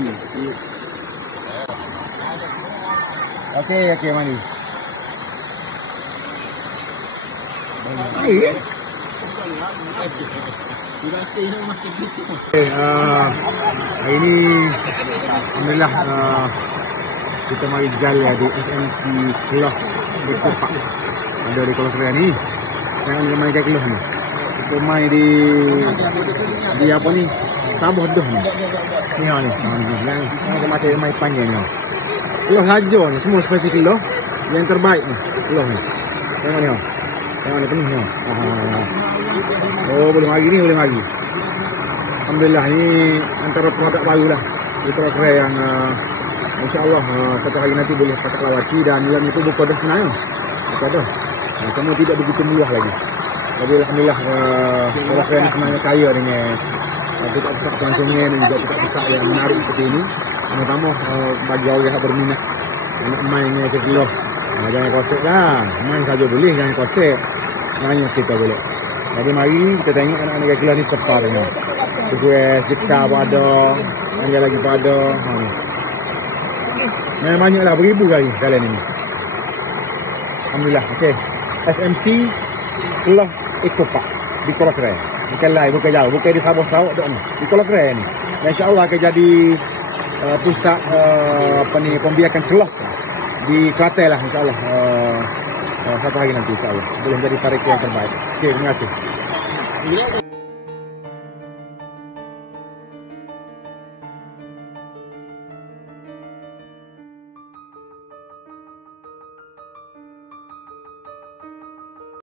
mandi. Okey, mandi. Baik. Hari ni alhamdulillah kita mari jalan di FMC Kelah di Kopak. Ada di Kuala Kerai ni. Jangan main kat Kelah ni. Kita main di apa ni? Sabah dah ni. Ni. Yang mata main panjang ni. Kelah saja ni, semua spesies Kelah yang terbaik ni. Kelah ni. Tengok ni. Tengok ni penuh ni. Oh, boleh mari. Alhamdulillah, ni antara produk baru lah di Kuala Kerai yang insyaAllah satu hari nanti boleh pakai lawati, dan dalam itu buka dah senang. Buka dah. Cuma tidak begitu meluah lagi. Jadi alhamdulillah Kuala Kerai ni sebenarnya kaya dengan pusat-pusat pelancongan dan juga pusat-pusat yang menarik seperti ini. Terutama bagi orang yang berminat nak main dengan Kelah. Jangan kosek lah. Main saja boleh, jangan kosek. Banyak kita boleh. Jadi mari kita tengok anak-anak Kelah ni cepat dengan Sugues, Jepta pun ada, Anjal lagi pun ada. Banyaklah, beribu kalian ini. Alhamdulillah. Okey. FMC Kelah Eco Park di Kuala Kerai. Bukan lain, bukan jauh, bukan di Sabah Sarawak dak ni. Di Kuala Kerai ni. InsyaAllah akan jadi pusat pembiakan Kelah di Kelantan lah, insyaAllah. Satu hari nanti insyaAllah boleh jadi tarik yang terbaik. Okey, terima kasih.